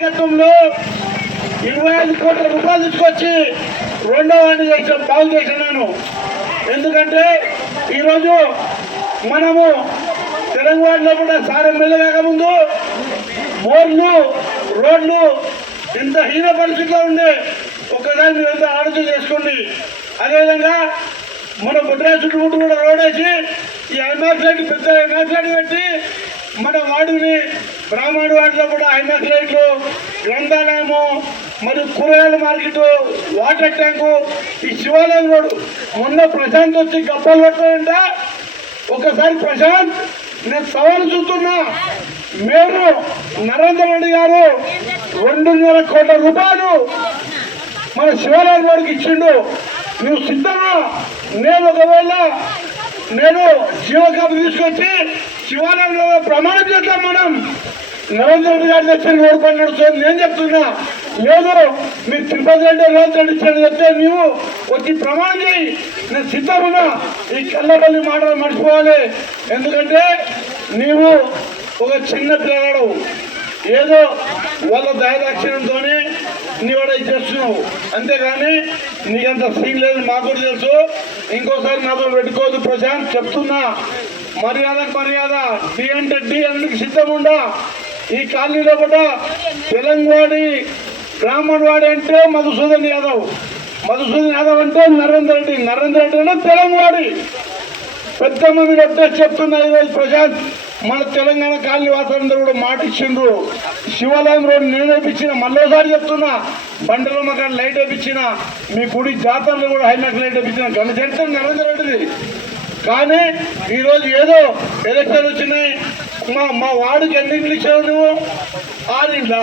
గతంలో 25 కోట్ల రూపాయలు తీసుకొచ్చి రెండో వాడిని చేసాం, బాగు చేసినాను. ఎందుకంటే ఈరోజు మనము తెలంగాణలో కూడా సార్ ఎమ్మెల్యే కాకముందు మోర్లు రోడ్లు ఎంత హీన పరిస్థితిలో ఉండే ఒక్కసారి మీరు ఎంత ఆలోచన చేసుకోండి. అదేవిధంగా మన బుడ్రా చుట్టుముట్టు కూడా రోడ్ వేసి ఈ ఐమాక్స్ లైట్ పెద్ద ఐమాక్స్ లైట్ పెట్టి మన వాడిని బ్రాహ్మణ వాటిలో కూడా ఐమాక్స్ లైట్లు, గ్రంథాలయము, మరియు కూరగాయల మార్కెట్, వాటర్ ట్యాంకు, ఈ శివాలయం రోడ్డు. మొన్న ప్రశాంత్ వచ్చి గప్పలు పడతాయంట. ఒకసారి ప్రశాంత్, నేను సవాలు చూస్తున్నా, మేము నరేంద్ర రెడ్డి గారు 2.5 కోట్ల రూపాయలు మన శివాలయం రోడ్డుకి ఇచ్చిండు. నువ్వు సిద్ధమా? నేను జీవకాపు తీసుకొచ్చి శివాలయంలో ప్రమాణం చేద్దాం. మనం నరేంద్ర రెడ్డి గారి తెచ్చిన ఓడిపడి నడుస్తుంది. నేను చెప్తున్నా, లేదు మీరు తిరుపతి రెడ్డి రేవంత్ రెడ్డి ఇచ్చాను చెప్తే నువ్వు వచ్చి ప్రమాణం చేయి. నేను సిద్ధమున్నా. ఈ కళ్ళపల్లి మాటలు మర్చిపోవాలి. ఎందుకంటే నీవు ఒక చిన్న పిల్లగాడు, ఏదో వాళ్ళ దయదాక్షిణ్యంతో నీవు చేస్తున్నావు, అంతేగాని నీకంత సీన్ లేదు. మాకు కూడా తెలుసు. ఇంకోసారి నాతో పెట్టుకోవద్దు ప్రశాంత్, చెప్తున్నా. మర్యాదకు మర్యాద, డి అంటే డి అందుకు సిద్ధం ఉండా. ఈ కాలనీలో కూడా తెలంగాణ బ్రాహ్మణ్ వాడి అంటే మధుసూదన్ యాదవ్ అంటే నరేంద్ర రెడ్డి అంటే తెలంగాణ. పెద్ద మంది చెప్తున్నా. ఈరోజు ప్రశాంత్, మన తెలంగాణ కాలనీ వాసులందరూ కూడా మాట ఇచ్చిండ్రు. శివాలయం రోడ్డు నేను వేయించిన, మళ్ళీసారి చెప్తున్నా, బండలో మాకు లైట్ వేయించిన, మీ గుడి జాతరలో కూడా హైమాక్ లైట్ వేయించిన ఘన చరిత్ర నరేంద్ర రెడ్డిది. కానీ ఈరోజు ఏదో ఎలక్షన్ వచ్చినాయి, మా వాడికి ఎన్ని ఇచ్చావు నువ్వు? 6